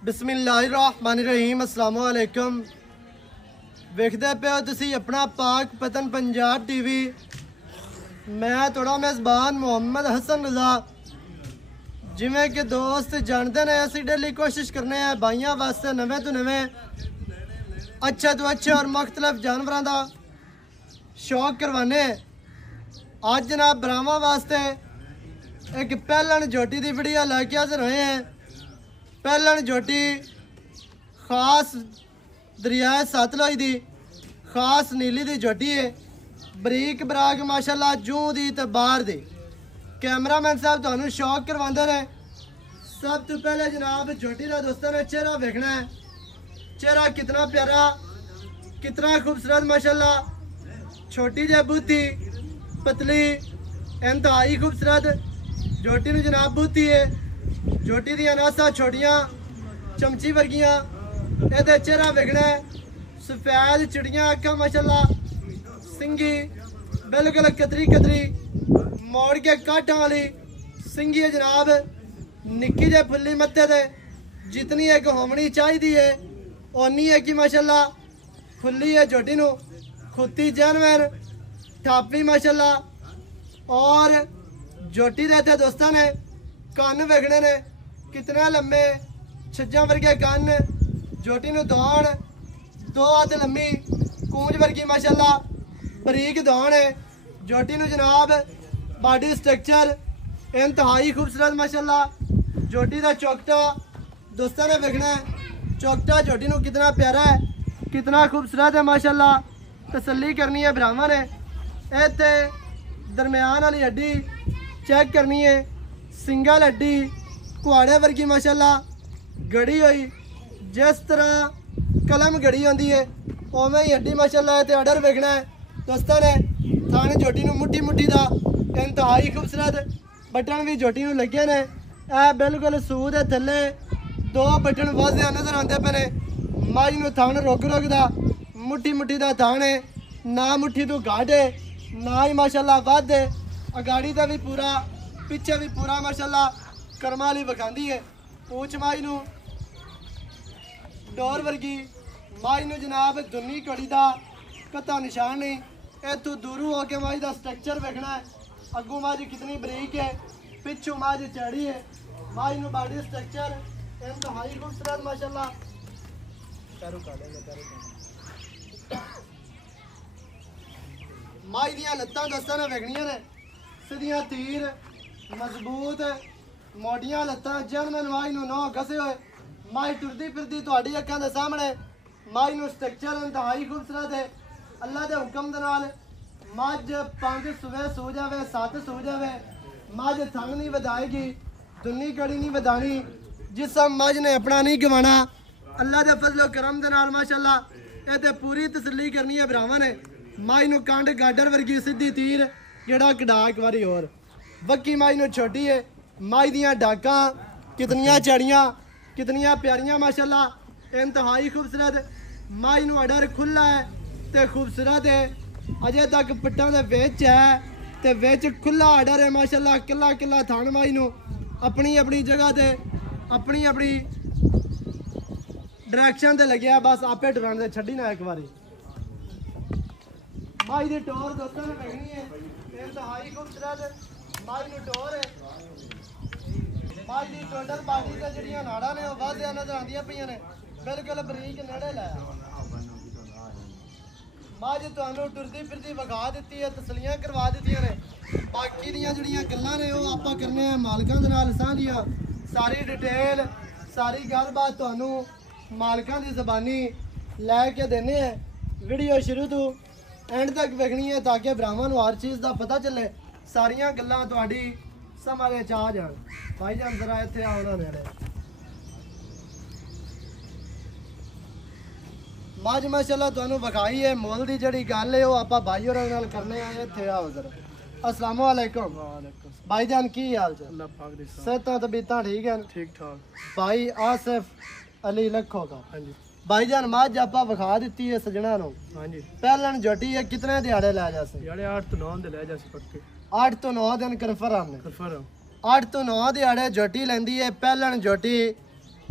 बिस्मिल्लाहिर्रहमानिर्रहीम अस्सलाम वालेकुम। वेखदे पे हो तुसी अपना पाक पतन पंजाब टीवी। मैं थोड़ा मेज़बान मोहम्मद हसन रज़ा। जिमें कि दोस्त जानते ने असी डेली कोशिश करने हैं भाइयों वास्ते नवे तो नवे अच्छे तो अच्छे और मुख्तलिफ जानवरों का शौक करवाने। आज जनाब ब्राह्मा वास्ते एक पहलन झोटी की वीडियो लेके हाजिर हुए हैं। पहलन झोटी खास दरियाए सतलुज की खास नीली की झोटी है। बरीक बराक माशाल्लाह जूं दी ते बाहर दी। कैमरामैन साहब तुहानू शौक करवाते हैं। सब तो पहले जनाब झोटी का दोस्तों ने चेहरा देखना है। चेहरा कितना प्यारा कितना खूबसूरत माशाल्लाह। छोटी जी बूथी पतली इंतहाई खूबसूरत झोटी नू जनाब बूथी है। झोटी दी नासा छोटियां चमची वर्गियां। ये चेहरा वेखना है। सफेद चिड़ियां अखा माशाल्लाह। सिंगी बिल्कुल कतरी कतरी मोड़ के काठा वाली सिंगी है जनाब। निक्की जे फुल्ली मत्थे ते जितनी एक होमनी चाहिए है उन्नी है कि माशाल्लाह फुल्ली है झोटी नू। खुती जानवर थापी माशाल्लाह। और झोटी दे इत्थे दोस्तां ने कन्न वेखने ने कितने लंबे छज्जा वर्गे कन्न। झोटी नू दौड़ 2 हाथ लंबी कूंज वर्गी माशाल्लाह बरीक दौड़ है। झोटी नू जनाब बॉडी स्ट्रक्चर इंतहाई खूबसूरत माशाल्लाह। झोटी का चौकटा दोस्तों ने वेखना है। चौकटा झोटी नू कितना प्यारा है कितना खूबसूरत है माशाल्लाह। तसल्ली करनी है ब्राह्मण ने। इत्थे दरम्यान वाली हड्डी चेक करनी है। सिंगल हड्डी कुआड़े वर्गी माशाल्लाह गड़ी हुई। जिस तरह कलम गड़ी होती है उवें ही हड्डी माशाल्लाह। ते आर्डर वेखना है दोस्तों ने। थाने झोटी नू मुट्ठी मुट्ठी का इंतहाई खूबसूरत बटन भी झोटी नू लगे ने। यह बिल्कुल सूद है थले 2 बटन वाजिया नजर आते पे ने। माई नू थान रुक रुकदा मुट्ठी मुट्ठी का थान है। ना मुट्ठी तो घाट है ना ही माशाल्लाह वध है। अगाड़ी का भी पूरा पिछे भी पूरा माशाल्लाह कर्मा वाली विखांदी है। पूछ माई नू डोर वर्गी। माई नू जनाब दुनी कड़ी का कता निशान नहीं। इतों दूरों होके माई का स्ट्रक्चर वेखना है। अगू माज कितनी बरीक है पिछू माज चढ़ी है। माई नू बॉडी स्ट्रक्चर इंतहाई खूबसूरत माशाल्लाह। माई दियां लत्तां दोस्तां ने वेखनियां ने सीधियां तीर मजबूत मोटियां लत्तां। जनमन माई नू नौ घसे हुए माई टुरदी फिरदी तुहाडी अखां दे सामने। माई नू स्ट्रक्चर इंतहाई खूबसूरत है। अल्लाह के हुक्म दे नाल मझ 5 सुबह सो जावे 7 सो जावे। मझ थन नहीं वधाएगी दुनी कड़ी नहीं वधानी। जिसम मझ ने अपना नहीं गवाना। अल्लाह के फजलो करम दे नाल माशाल्लाह ये पूरी तसल्ली करनी है भरावां ने। माई नू कंड गाडर वर्गी सीधी तीर जेड़ा कढ़ा एक बारी और वक्की। माई नू छोटी है। माई दियां डाकां कितनियां चढ़ियां कितनियां प्यारियां माशाल्लाह इंतहाई खूबसूरत। माई नू अडर खुला है ते खूबसूरत है। अजे तक पट्टां दे विच है ते विच खुला अडर है माशाल्लाह। किला किला थान माई नू अपनी अपनी जगह ते अपनी अपनी डायरेक्शन ते लग्या। बस आपे डुरान दे छड्डी ना एक बारी। माई दी टोर दोस्तों ने वेखनी है इंतहाई खूबसूरत। माई नू टोर है। माई दी टोटल बॉडी ते जड़ियां नाड़ां ने वाजिया नजर आंदियां पईयां ने बिल्कुल बरीक नेड़े लाया। मझ तुहानू टुरदी फिरदी विखा दी है तसलियां करवा दी ने। बाकी दियां जड़ियां गल्लां ने वो आपां करने मालकां दे नाल सांझियां। सारी डिटेल सारी गलबात तुहानू मालकां दी ज़बानी लैके देने हैं। वीडियो शुरू तो एंड तक वेखनी है ताकि भरावां नू हर चीज़ का पता चले। सारियां गल्लां तुहाडी समझ च आ जान। भाई जान जरा इत्थे आओ ना नेड़े। मझ माशाल्लाह तुहानू विखाई है। मुल की जिहड़ी गल है वो आपां भाई होरां नाल करने आए। इत्थे आओ जरा। अस्सलाम वालेकुम। भाई जान की हाल चाल? सेहतां तबीयतां ठीक है? ठीक ठाक। भाई आसिफ अली लखो का। हाँ जी भाई जान मझ आपां विखा दी है सजना नू। हाँ जी पहलन झोटी है कितने दिहाड़े लै जासे? 8 तो 9 दे लै जासे पक्के। 8 तो 9 दिन कन्फर्म ने। 8 तो 9 दिहाड़े झोटी लेंदी है। पहलन झोटी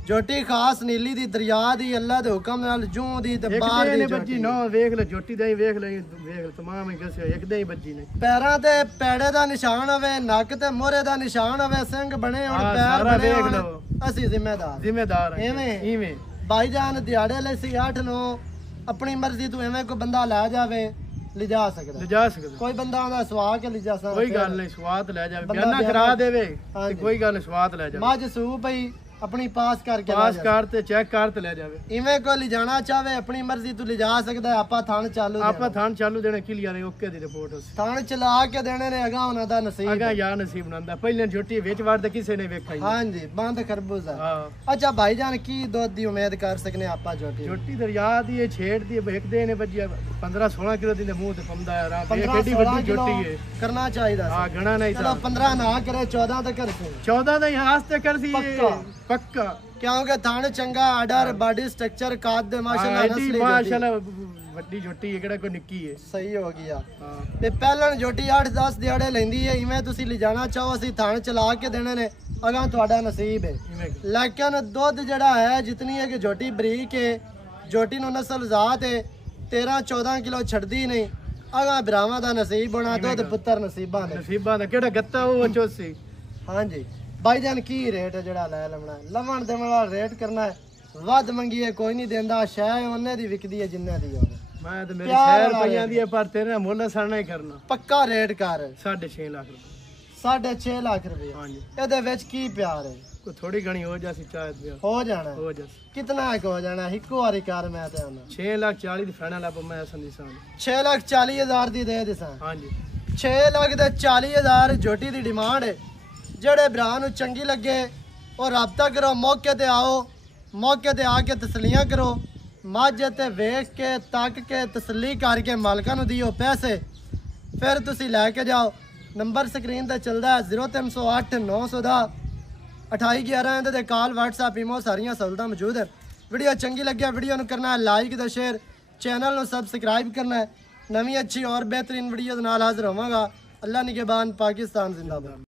ਜੋਟੀ ਖਾਸ ਨੀਲੀ ਦੀ ਦਰਿਆ ਦੀ ਅੱਲਾ ਦੇ ਹੁਕਮ ਨਾਲ ਜੂੰ ਦੀ ਤੇ ਬਾਹਰ ਦੀ ਬੱਜੀ ਨਾ ਵੇਖ ਲੈ ਜੋਟੀ ਦਾ ਹੀ ਵੇਖ ਲੈ ਤਮਾਮ ਹੀ ਦੱਸਿਆ ਇੱਕ ਹੀ ਬੱਜੀ ਨੇ ਪੈਰਾਂ ਤੇ ਪੈੜੇ ਦਾ ਨਿਸ਼ਾਨ ਹੋਵੇ ਨੱਕ ਤੇ ਮੋਹਰੇ ਦਾ ਨਿਸ਼ਾਨ ਹੋਵੇ ਸਿੰਘ ਬਣੇ ਹੁਣ ਪੈਰ ਬਣੇ ਹੁਣ ਅਸੀਂ ਜ਼ਿੰਮੇਦਾਰ ਇਵੇਂ ਭਾਈਜਾਨ ਦਿਹਾੜੇ ਲਈ ਸੀ 8-9 ਆਪਣੀ ਮਰਜ਼ੀ ਤੋਂ ਐਵੇਂ ਕੋਈ ਬੰਦਾ ਲੈ ਜਾਵੇ ਲਿਜਾ ਸਕਦਾ ਕੋਈ ਬੰਦਾ ਉਹਦਾ ਸਵਾ ਕੇ ਲਿਜਾ ਸਕਦਾ ਕੋਈ ਗੱਲ ਨਹੀਂ ਸਵਾਦ ਲੈ ਜਾਵੇ ਬਿਆਨਾ ਕਰਾ ਦੇਵੇ ਤੇ ਕੋਈ ਗੱਲ ਨਹੀਂ ਸਵਾਦ ਲੈ ਜਾਵੇ ਮੱਝ ਸੂ ਪਈ ਆਪਣੀ ਪਾਸ ਕਰ ਤੇ ਚੈੱਕ ਕਰ ਤੇ ਲੈ ਜਾਵੇ ਇਵੇਂ ਕੋਈ ਲਿਜਾਣਾ ਚਾਹਵੇ ਆਪਣੀ ਮਰਜ਼ੀ ਤੋਂ ਲਿਜਾ ਸਕਦਾ ਆਪਾਂ ਥਾਣ ਚਾਲੂ ਦੇਣੇ ਕਿਲੀਅਰ ਹੈ ਓਕੇ ਦੀ ਰਿਪੋਰਟ ਥਾਣ ਚਲਾ ਕੇ ਦੇਣੇ ਨੇ ਅਗਾ ਉਹਨਾਂ ਦਾ ਨਸੀਬ ਅਗਾ ਯਾਰ ਨਸੀਬ ਬਣਾਉਂਦਾ ਪਹਿਲੇ ਝੋਟੀ ਵਿੱਚ ਵਾਰ ਤੇ ਕਿਸੇ ਨੇ ਵੇਖਿਆ ਹਾਂਜੀ ਬੰਦ ਖਰਬੂਜ਼ਾ ਅੱਛਾ ਭਾਈਜਾਨ ਕੀ ਦੁੱਧ ਦੀ ਉਮੀਦ ਕਰ ਸਕਨੇ ਆਪਾਂ ਝੋਟੀ ਦਰਿਆ ਦੀ ਇਹ ਛੇੜ ਦੀ ਵੇਖਦੇ ਨੇ ਬੱਜੀ 15-16 ਕਿਲੋ ਦੀ ਮੂੰਹ ਤੇ ਪੰਦਾ ਯਾਰ ਕਿੱਡੀ ਵੱਡੀ ਝੋਟੀ ਹੈ ਕਰਨਾ ਚਾਹੀਦਾ ਹਾਂ ਗਣਾ ਨਹੀਂ ਚਲੋ 15 ਨਾ ਕਰੇ 14 ਤੇ ਕਰ 14 ਦਾ ਹੀ ਹਾਸ ਤੇ ਕਰਦੀ ਪੱਕਾ ਕਿਉਂਕਿ ਥਣ ਚੰਗਾ ਆਰਡਰ ਬਾਡੀ ਸਟਰਕਚਰ ਕਾਦ ਦੇ ਮਾਸ਼ਾਅੱਲਾ ਵੱਡੀ ਝੋਟੀ ਹੈ ਕਿਹੜਾ ਕੋਈ ਨਿੱਕੀ ਹੈ ਸਹੀ ਹੋ ਗਿਆ ਤੇ ਪਹਿਲਾਂ ਝੋਟੀ 8-10 ਦਿਹਾੜੇ ਲੈਂਦੀ ਹੈ ਇਵੇਂ ਤੁਸੀਂ ਲਿਜਾਣਾ ਚਾਹੋ ਅਸੀਂ ਥਣ ਚਲਾ ਕੇ ਦੇਣੇ ਨੇ ਅਗਾਂ ਤੁਹਾਡਾ ਨਸੀਬ ਹੈ ਲੇਕਿਨ ਦੁੱਧ ਜਿਹੜਾ ਹੈ ਜਿਤਨੀ ਹੈ ਕਿ ਝੋਟੀ ਬਰੀਕ ਹੈ ਝੋਟੀ ਨੂੰ ਨਸਲ ਜ਼ਾਤ ਹੈ 13-14 ਕਿਲੋ ਛੱਡਦੀ ਨਹੀਂ ਅਗਾਂ ਭਰਾਵਾਂ ਦਾ ਨਸੀਬ ਹੋਣਾ ਦੁੱਧ ਪੁੱਤਰ ਨਸੀਬਾਂ ਦਾ ਕਿਹੜਾ ਗੱਤਾ ਉਹ ਚੋਸੀ ਹਾਂਜੀ ਭਾਈਜਾਨ ਕੀ ਰੇਟ ਹੈ ਜਿਹੜਾ ਲੈ ਲਵਣਾ ਲਵਣ ਦੇਵਣ ਵਾਲਾ ਰੇਟ ਕਰਨਾ ਹੈ ਵੱਧ ਮੰਗੀਏ ਕੋਈ ਨਹੀਂ ਦਿੰਦਾ ਸ਼ੈ ਉਹਨੇ ਦੀ ਵਿਕਦੀ ਹੈ ਜਿੰਨੇ ਦੀ ਹੋਵੇ ਮੈਂ ਤੇ ਮੇਰੀ 6 ਰੁਪਈਆਂ ਦੀ ਹੈ ਪਰ ਤੇਰੇ ਨਾਲ ਮੁੱਲ ਸੜਨਾ ਹੀ ਕਰਨਾ ਪੱਕਾ ਰੇਟ ਕਰ 6.5 ਲੱਖ ਰੁਪਏ 6.5 ਲੱਖ ਰੁਪਏ ਹਾਂਜੀ ਇਹਦੇ ਵਿੱਚ ਕੀ ਪਿਆਰ ਹੈ ਕੋਈ ਥੋੜੀ ਘਣੀ ਹੋ ਜਾਸੀ ਚਾਹਤ ਹੋ ਜਾਣਾ ਕਿਤਨਾ ਹੋ ਜਾਣਾ ਇੱਕੋ ਵਾਰੀ ਕਰ ਮੈਂ ਤੇ ਆਉਣਾ 6,40,000 ਦੀ ਫਾਈਨਲ ਆਪ ਮੈਂ ਸੰਦੀਸਾਂ 6,40,000 ਦੀ ਦੇ ਦਿਸਾਂ ਹਾਂਜੀ 6,40,000 ਝੋਟੀ ਦੀ ਡਿਮਾਂਡ ਹੈ ਜਿਹੜੇ ਭਰਾ ਨੂੰ ਚੰਗੀ ਲੱਗੇ ਉਹ ਰਾਬਤਾ ਕਰੋ ਮੌਕੇ ਤੇ ਆਓ ਮੌਕੇ ਤੇ ਆ ਕੇ ਤਸਲੀਆਂ ਕਰੋ ਮੱਝ ਤੇ ਵੇਖ ਕੇ ਤੱਕ ਕੇ ਤਸੱਲੀ ਕਰਕੇ ਮਾਲਕਾਂ ਨੂੰ ਦਿਓ ਪੈਸੇ ਫਿਰ ਤੁਸੀਂ ਲੈ ਕੇ ਜਾਓ ਨੰਬਰ ਸਕਰੀਨ ਤੇ ਚੱਲਦਾ ਹੈ 0308 900 ਦਾ 2811 ਇਹਦੇ ਤੇ ਕਾਲ WhatsApp ਈਮੋ ਸਾਰੀਆਂ ਸਹੂਲਤਾਂ ਮੌਜੂਦ ਹੈ ਵੀਡੀਓ ਚੰਗੀ ਲੱਗਿਆ ਵੀਡੀਓ ਨੂੰ ਕਰਨਾ ਹੈ ਲਾਈਕ ਤੇ ਸ਼ੇਅਰ ਚੈਨਲ ਨੂੰ ਸਬਸਕ੍ਰਾਈਬ ਕਰਨਾ ਹੈ ਨਵੀਂ ਅੱਛੀ ਔਰ ਬਿਹਤਰੀਨ ਵੀਡੀਓ ਦੇ ਨਾਲ ਹਾਜ਼ਰ ਹੋਵਾਂਗਾ ਅੱਲਾ ਨਿਗਹਿਬਾਨ ਪਾਕਿਸਤਾਨ ਜ਼ਿੰਦਾਬਾਦ